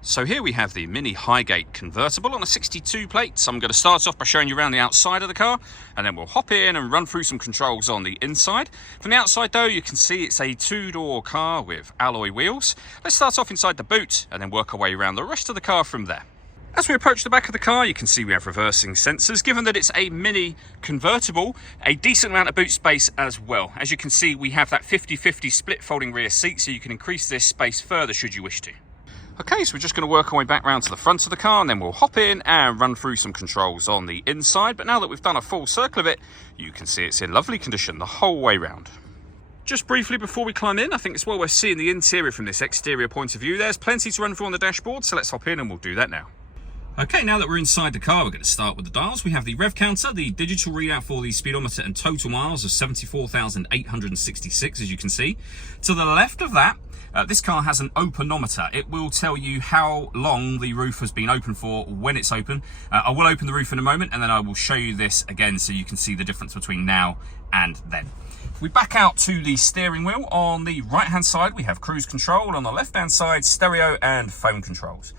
So here we have the Mini Highgate convertible on a 62 plate. So I'm going to start off by showing you around the outside of the car, and then we'll hop in and run through some controls on the inside. From the outside though, you can see it's a two-door car with alloy wheels. Let's start off inside the boot and then work our way around the rest of the car from there. As we approach the back of the car, you can see we have reversing sensors. Given that it's a mini convertible, a decent amount of boot space as well. As you can see, we have that 50-50 split folding rear seat, so you can increase this space further should you wish to. Okay, so we're just going to work our way back round to the front of the car, and then we'll hop in and run through some controls on the inside. But now that we've done a full circle of it, you can see it's in lovely condition the whole way round. Just briefly before we climb in, I think it's well worth seeing the interior from this exterior point of view. There's plenty to run through on the dashboard, so let's hop in and we'll do that now. Okay, now that we're inside the car, we're going to start with the dials. We have the rev counter, the digital readout for the speedometer and total miles of 74,866, as you can see. To the left of that, this car has an openometer. It will tell you how long the roof has been open for when it's open. I will open the roof in a moment, and then I will show you this again so you can see the difference between now and then. If we back out to the steering wheel, on the right-hand side, we have cruise control. On the left-hand side, stereo and phone controls.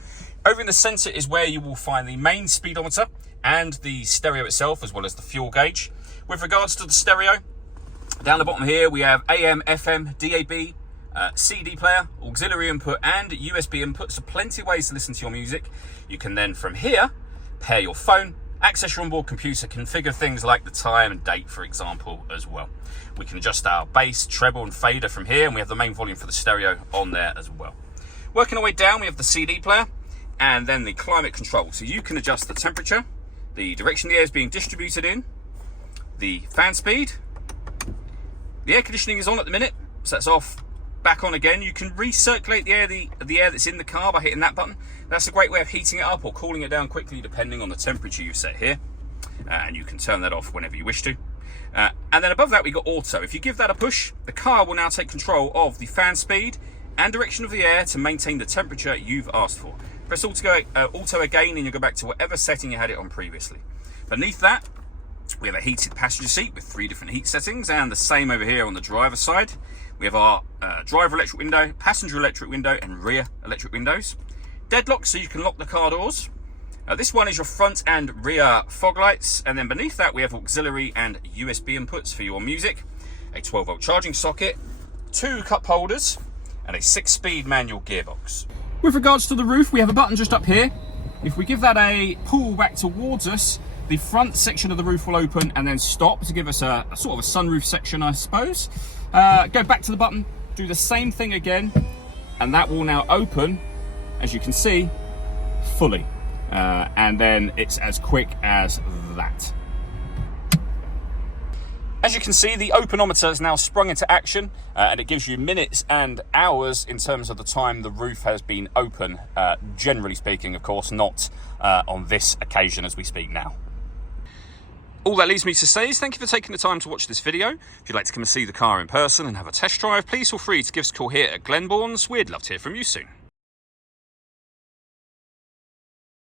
Over in the centre is where you will find the main speedometer and the stereo itself, as well as the fuel gauge. With regards to the stereo, down the bottom here, we have AM, FM, DAB, CD player, auxiliary input and USB input, so plenty of ways to listen to your music. You can then from here pair your phone, access your onboard computer, configure things like the time and date, for example, as well. We can adjust our bass, treble and fader from here, and we have the main volume for the stereo on there as well. Working our way down, we have the CD player and then the climate control, so you can adjust the temperature, the direction the air is being distributed in, the fan speed. The air conditioning is on at the minute, so that's off. Back on again. You can recirculate the air that's in the car by hitting that button. That's a great way of heating it up or cooling it down quickly depending on the temperature you set here, and you can turn that off whenever you wish to. And then above that we got auto. If you give that a push, the car will now take control of the fan speed and direction of the air to maintain the temperature you've asked for. Press auto again and you'll go back to whatever setting you had it on previously. Beneath that we have a heated passenger seat with 3 different heat settings, and the same over here on the driver's side. We have our driver electric window, passenger electric window and rear electric windows. Deadlock, so you can lock the car doors. This one is your front and rear fog lights, and then beneath that we have auxiliary and USB inputs for your music, a 12-volt charging socket, 2 cup holders and a 6-speed manual gearbox. With regards to the roof, we have a button just up here. If we give that a pull back towards us, the front section of the roof will open and then stop to give us a sort of a sunroof section, I suppose. Go back to the button, do the same thing again, and that will now open, as you can see, fully. And then it's as quick as that. As you can see, the openometer has now sprung into action, and it gives you minutes and hours in terms of the time the roof has been open, generally speaking, of course, not on this occasion as we speak now. All that leaves me to say is thank you for taking the time to watch this video. If you'd like to come and see the car in person and have a test drive, please feel free to give us a call here at Glenbourne's. We'd love to hear from you soon.